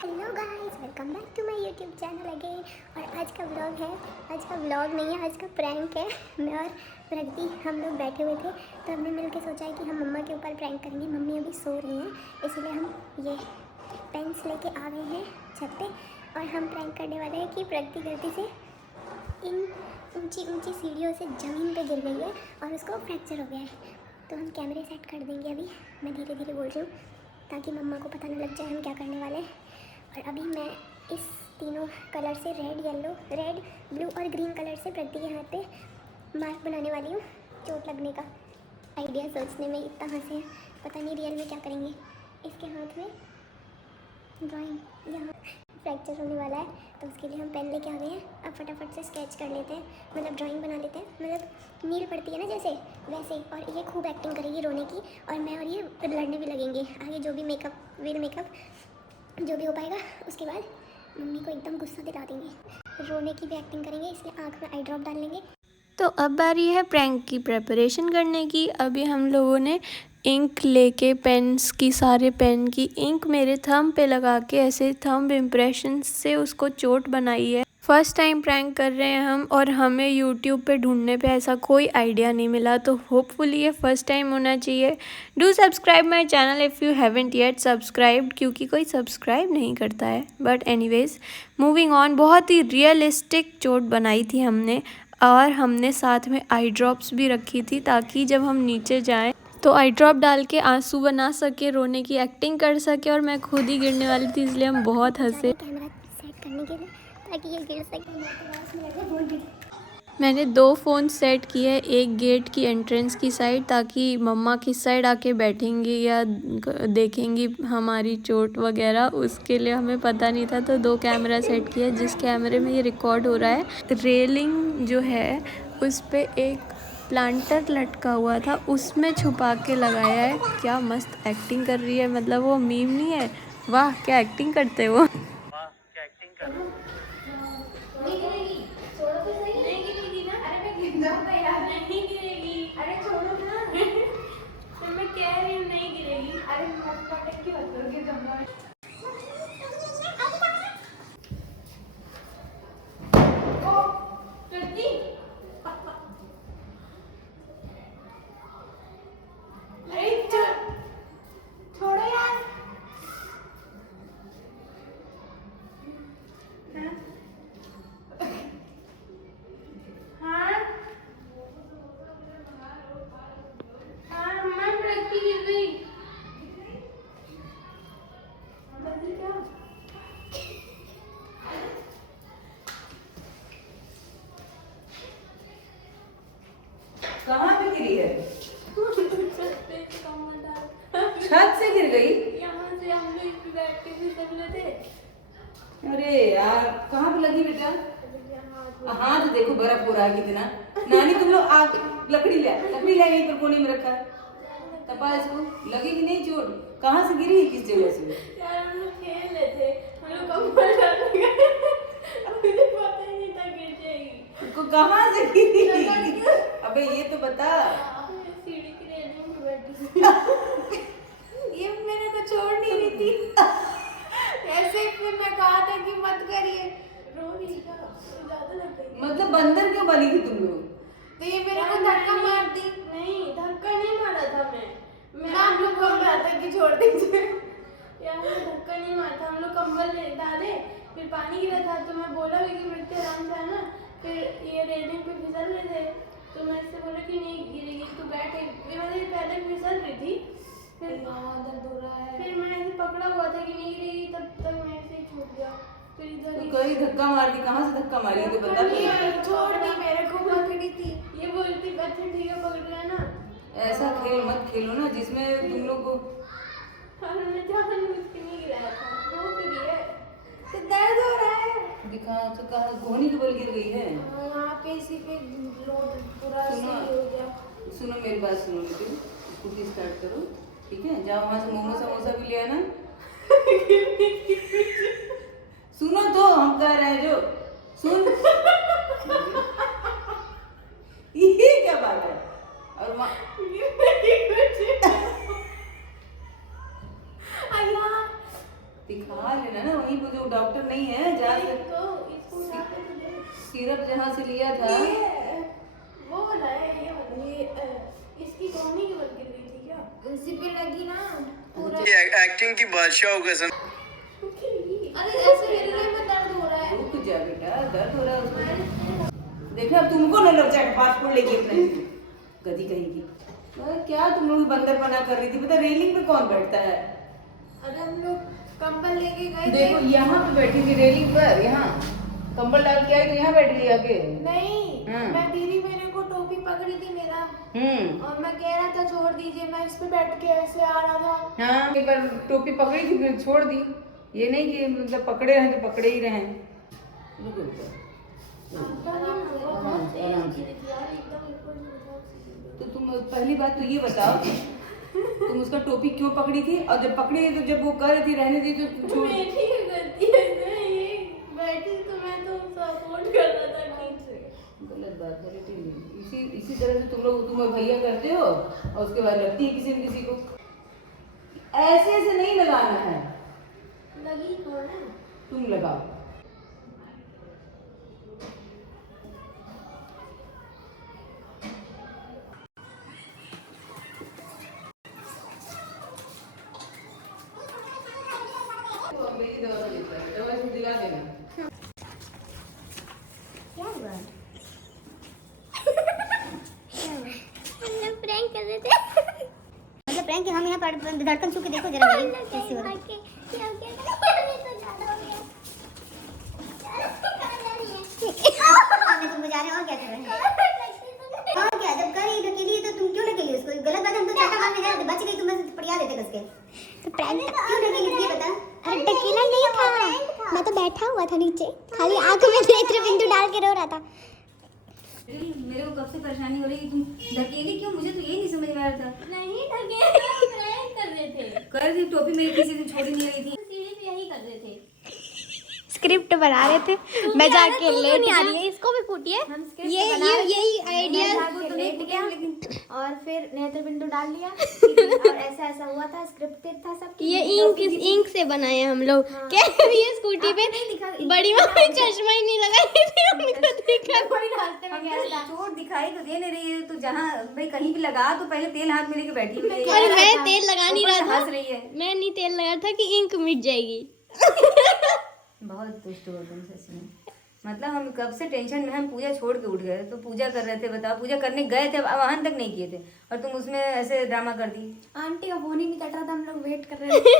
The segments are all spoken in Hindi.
Hello guys, welcome back to my YouTube channel again. और आज का व्लॉग है, आज का व्लॉग नहीं है, आज का प्रैंक है। मैं और प्रगति हम लोग बैठे हुए थे तो हमने मिलकर सोचा है कि हम मम्मा के ऊपर प्रैंक करेंगे। मम्मी अभी सो रही हैं, इसलिए हम ये पेन्स लेके आ गए हैं छत पे और हम प्रैंक करने वाले हैं कि प्रगति गलती से इन ऊंची ऊंची सीढ़ियों से ज़मीन पे गिर गई है और उसको फ्रैक्चर हो गया है। तो हम कैमरे सेट कर देंगे। अभी मैं धीरे धीरे बोल रही हूँ ताकि मम्मा को पता न लग जाए हम क्या करने वाले हैं। और अभी मैं इस तीनों कलर से रेड, ब्लू और ग्रीन कलर से प्रगति के हाथ पे मार्क बनाने वाली हूँ। चोट लगने का आइडिया सोचने में इतना हंसे हैं, पता नहीं रियल में क्या करेंगे। इसके हाथ में ड्राइंग यहाँ फ्रैक्चर होने वाला है तो उसके लिए हम पेन लेके आ गए हैं। अब फटाफट से स्केच कर लेते हैं, मतलब ड्राइंग बना लेते हैं, मतलब नील पड़ती है ना जैसे वैसे। और ये खूब एक्टिंग करेगी रोने की और मैं और ये लड़ने भी लगेंगे। आगे जो भी मेकअप जो भी हो पाएगा उसके बाद मम्मी को एकदम गुस्सा दिला देंगे। रोने की भी एक्टिंग करेंगे, इसलिए आँख में आई ड्रॉप डाल लेंगे। तो अब बारी है प्रैंक की प्रेपरेशन करने की। अभी हम लोगों ने इंक लेके पेन्स की, सारे पेन की इंक मेरे थंब पे लगा के ऐसे थंब इम्प्रेशन से उसको चोट बनाई है। फर्स्ट टाइम प्रैंक कर रहे हैं हम और हमें यूट्यूब पे ढूंढने पे ऐसा कोई आइडिया नहीं मिला, तो होपफुली ये फर्स्ट टाइम होना चाहिए। Do subscribe my channel if you haven't yet subscribed, क्योंकि कोई सब्सक्राइब नहीं करता है। बट एनीवेज मूविंग ऑन, बहुत ही रियलिस्टिक चोट बनाई थी हमने और हमने साथ में आई ड्रॉप्स भी रखी थी ताकि जब हम नीचे जाएं तो आई ड्रॉप डाल के आंसू बना सके, रोने की एक्टिंग कर सके। और मैं खुद ही गिरने वाली थी इसलिए हम बहुत हंसे। कैमरा सेट करने के लिए ताकि ये गिर सके। मैंने 2 फ़ोन सेट किए, एक गेट की एंट्रेंस की साइड ताकि मम्मा किस साइड आके बैठेंगी या देखेंगी हमारी चोट वगैरह, उसके लिए हमें पता नहीं था। तो 2 कैमरा सेट किया जिस कैमरे में ये रिकॉर्ड हो रहा है। रेलिंग जो है उस पे एक प्लांटर लटका हुआ था, उसमें छुपा के लगाया है। क्या मस्त एक्टिंग कर रही है, मतलब वो मीम नहीं है, वाह क्या एक्टिंग करते हो। नहीं गिरेगी, छोड़ो तो सही। नहीं गिरेगी ना, अरे मैं गिर जाऊंगा यार। नहीं गिरेगी, अरे छोड़ो ना। तो मैं कह रही हूँ नहीं गिरेगी। अरे मत पटक क्यों हंसो, गिर जाऊंगा। ओ प्रगति, अरे छोड़ो यार। हाँ हाँ, मैं प्रगति गिर गई। प्रगति क्या? कहाँ पे गिरी है? छत से गिर गई? यहाँ से हम लोग बैठ के भी सब लोग थे। अरे यार, कहाँ पे लगी बेटा? हाथ देखो बर्फ हो रहा है कितना। नानी तुम लोग आग लकड़ी ले यहीं पर कोने में रखा है, तपा इसको। लगेगी नहीं चोट? कहाँ से गिरी, किस जगह से? यार हम लोग खेल रहे थे, हम लोग कंबल डाल गए, मुझे पता ही नहीं था गिर जाएगी। उसको कहाँ से गिरी? अबे ये तो बता। सीढ़ी की रेलिंग पे बैठी थी। ये मेरे को छोड़ नहीं रही थी। ऐसे फिर मैं कहा था कि मत करिए। रो रही था, ज्यादा लग गई। मतलब बंदर क्यों बनी थी तुम लोग? तो ये मेरे को धक्का मार दी। नहीं, धक्का नहीं मारा था मैं हम लोग बोल रहा था कि छोड़ दीजिए। यार मैं धक्का नहीं मारा था, हम लोग कंबल डाले, फिर पानी गिरा था तो मैं बोला कि मिट्टी आराम से आना। फिर ये रेलिंग पे फिसल रहे थे तो मैं इससे बोला कि नहीं गिरेगी तू बैठ। ये पहले फिसल रही थी, फिर दर्द हो रहा है, फिर मैं ऐसे पकड़ा हुआ था कि नहीं गिरेगी, तब तक मैं ऐसे ही छूट गया। फिर इधर तो कहीं धक्का मार दी, कहाँ से धक्का मारी तो बता। छोड़ दी, मेरे को पकड़ी थी। ये बोलती अच्छा ठीक है पकड़ रहा है ना। ऐसा खेल मत खेलो ना जिसमें तुम लोग को हमने जानबूझ के नहीं गिराया था, रो भी रही है तो दर्द हो रहा है। दिखा तो कहा कोहनी के बल गिर गई है। यहाँ पे इसी पे लोड पूरा सुनो, सही हो गया। सुनो मेरी बात सुनो बेटी, स्कूटी स्टार्ट करो, ठीक है? जाओ वहाँ से मोमो समोसा भी ले आना। सुनो तो हम कह रहे हैं जो सुन। ये क्या बात है? और दिखा लेना ना, वहीं पे जो डॉक्टर नहीं है जहाँ से सिरप जहाँ से लिया था। वो वाला है ये इसकी कौनी की बन गिर गई थी क्या? उसी पे लगी ना पूरा। एक्टिंग की बादशाह हो कसम। अरे ऐसे हिलने में दर्द हो रहा है। रुक जा बेटा, दर्द हो रहा है उसको। देखा अब तुमको न लग जाए फास्ट फूड लेके अपने गधी कहेगी। क्या तुम लोग बंदर बना कर रही थी? पता रेलिंग पे कौन बैठता है? अरे हम लोग कंबल लेके गए देखो यहाँ पे बैठी थी रेलिंग पर, यहाँ कंबल डाल के आई तो यहाँ बैठ गई आगे। नहीं, मैं दीदी मेरे को टोपी पकड़ी थी मेरा और मैं कह रहा था छोड़ दीजिए, मैं इस पे बैठ के ऐसे आ रहा था। हाँ, एक बार टोपी पकड़ी थी फिर छोड़ दी। ये नहीं कि मतलब पकड़े रहे तो पकड़े ही रहे। तो तुम पहली बात तो ये बताओ, तुम उसका टोपी क्यों पकड़ी थी? और जब पकड़ी तो जब वो कर रही थी रहने दी तो छोड़। मेरी गलती है, ये बैठी तो मैं तो सपोर्ट कर रहा था ठीक से। गलत बात है लेकिन इसी तरह से तुम भैया करते हो और उसके बाद लगती है किसी न किसी को। ऐसे ऐसे नहीं लगाना है। लगी कौन है? तुम लगाओ। मेरी दवा देता है, दवा से दिला देना। क्या हुआ? हम लोग प्रैंक कर रहे थे। मतलब प्रैंक हम यहाँ पर धड़कन छू के देखो जरा मेरी कैसी हो रही है। क्या हो गया? तो ज्यादा हो गया। तुम बजा रहे हो और क्या कर रहे हैं? और क्या जब कर ही ढकेली तो तुम क्यों ढकेली उसको? गलत बात है, हम तो चाटा मारने जा रहे थे, बच गई, तुम्हें पड़िया देते कस के। तो प्रैंक क्यों ढकेली थी बता? अरे ढकेला नहीं था, मैं तो बैठा हुआ था नीचे, खाली आंख में नेत्र बिंदु डाल के रो रहा था। मेरे को कब से परेशानी हो रही है, तुम ढकेली क्यों? मुझे तो यही नहीं समझ में आ रहा था। नहीं ढकेला, प्रैंक कर रहे थे। कर दी टोपी मेरी किसी दिन छोड़ी नहीं रही थी। सीढ़ी पे यही कर रहे थे। स्क्रिप्ट बना रहे थे, मैं जाके लेट नहीं आ रही है, इसको भी कूटिए। यही आइडिया लेट गया और फिर नेत्र बिंदु डाल लिया और ऐसा ऐसा हुआ था, स्क्रिप्टेड था सब। ये इंक से बनाए हम लोग। क्या ये स्कूटी पे बड़ी मम्मी चश्मा ही नहीं लगाई थी, हमको दिखा। कोई रास्ते में गया था। चोट दिखाई तो दे नहीं रही है, तो जहाँ भाई कहीं भी लगा तो पहले तेल हाथ में लेके बैठी हुई है। और मैं तेल लगा नहीं रहा हंस था, रही है। मैं नहीं तेल लगा था कि इंक मिट जाएगी। बहुत दुष्ट हो तुम सच में। मतलब हम कब से टेंशन में, हम पूजा छोड़ के उठ गए तो पूजा कर रहे थे, बताओ पूजा करने गए थे, आवाहन तक नहीं किए थे और तुम उसमें ऐसे ड्रामा कर दी। आंटी का फोन ही नहीं कट रहा था, हम लोग वेट कर रहे थे।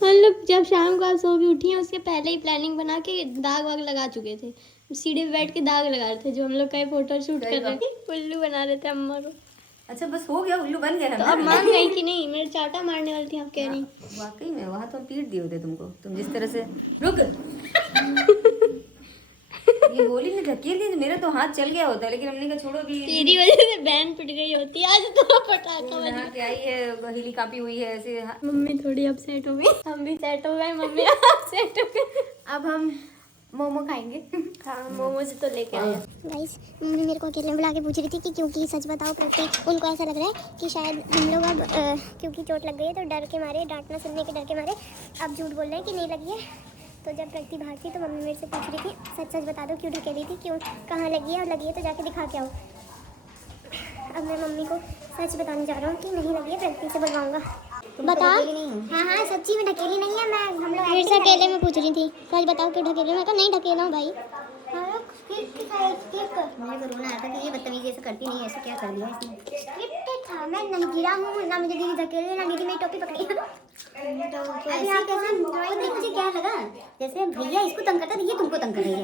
हम लोग जब शाम को सो के उठी हैं उसके पहले ही प्लानिंग बना के दाग वाग लगा चुके थे, सीढ़ी पे बैठ के दाग लगा रहे थे, जो हम लोग कहीं फोटो शूट कर रहे थे, उल्लू बना रहे थे अम्मा को। अच्छा बस हो गया, उल्लू बन गया तो ना। अब मान गई कि नहीं? मेरे चाटा मारने वाली थी, आप कह रही। वाकई में वहाँ तो हम पीट दिए होते तुमको, तुम जिस तरह से रुक ये बोली ने ढकेल दी, मेरा तो हाथ चल गया होता, लेकिन हमने कहा छोड़ो भी। तेरी वजह से बैंड पिट गई होती आज तो पटाखा बजा। यहाँ क्या ही है, हिली कापी हुई है ऐसे। मम्मी थोड़ी अपसेट हो गई, हम भी सेट हो गए, मम्मी अपसेट हो गई। अब हम मोमो खाएंगे। हाँ मोमो से तो लेके आए। गाइस मम्मी मेरे को अकेले में बुला के पूछ रही थी कि क्योंकि सच बताओ प्रति उनको ऐसा लग रहा है कि शायद हम लोग अब क्योंकि चोट लग गई है तो डर के मारे, डांटना सुनने के डर के मारे अब झूठ बोल रहे हैं कि नहीं लगी है। तो जब प्रति बाहर थी तो मम्मी मेरे से पूछ रही थी सच सच बता दो क्यों ढकेली थी, क्यों, कहाँ लगी है, और लगी है तो जाके दिखा के आओ। अब मैं मम्मी को सच बताने जा रहा हूँ कि नहीं लगी है, प्रति से बुलवाऊंगा। बता। हाँ हाँ सच्ची में ढकेली नहीं है, मैं हम लोग मेरे से अकेले में पूछ रही थी सच बताओ क्यों ढकेली, मैं कहा नहीं ढकेला हूँ भाई। मुझे तो रोना आता कि ये बदतमीजी ऐसे करती नहीं है, ऐसे क्या कर दिया इसने। स्क्रिप्टेड था, मैं नहीं गिरा हूँ ना, मुझे दीदी धकेली ना दीदी मेरी टोपी पकड़ी। अभी आप कैसे मुझे क्या लगा जैसे भैया इसको तंग करता है, ये तुमको तंग कर रही है।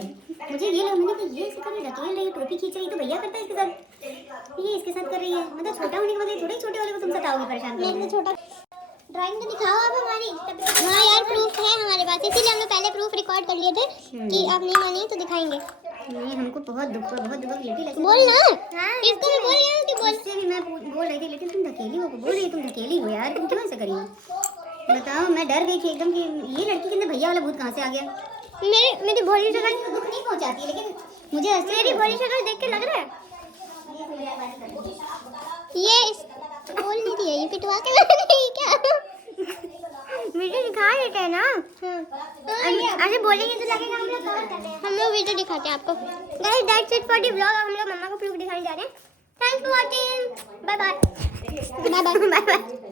मुझे ये लगा, मैंने कहा ये इसके कर ढकेल रही है, टोपी खींच रही है तो भैया करता है इसके साथ, ये इसके साथ कर रही है। मतलब छोटा होने के बाद थोड़े छोटे वाले को तुम सताओगे, परेशान करोगे। छोटा ड्राइंग तो दिखाओ आप हमारी। हाँ यार प्रूफ है हमारे पास, इसीलिए हमने पहले प्रूफ रिकॉर्ड कर लिए थे कि आप नहीं मानिए तो दिखाएंगे। नहीं हमको बहुत दुख गिल्टी लगी। बोल ना इसको भी बोल यार कि बोल। इससे भी मैं बोल रही थी लेकिन तुम ढकेली हो, बोल रही तुम ढकेली हो यार, तुम क्यों ऐसा करी? बताओ मैं डर गई थी एकदम कि ये लड़की के अंदर भैया वाला भूत कहाँ से आ गया। मेरी भोली शक्ल दुख नहीं पहुँचाती है, लेकिन मुझे मेरी भोली शक्ल देख के लग रहा है ये बोल नहीं रही है, ये पिटवा के लग रही है क्या? वीडियो दिखा देते हैं ना। ऐसे बोलेंगे तो लगेगा हम लोग कवर कर रहे हैं। हम लोग वीडियो दिखाते हैं आपको। Guys that's it for the vlog. हम लोग मम्मा को प्रूफ दिखाने जा रहे हैं। Thanks for watching. Bye bye. Bye bye.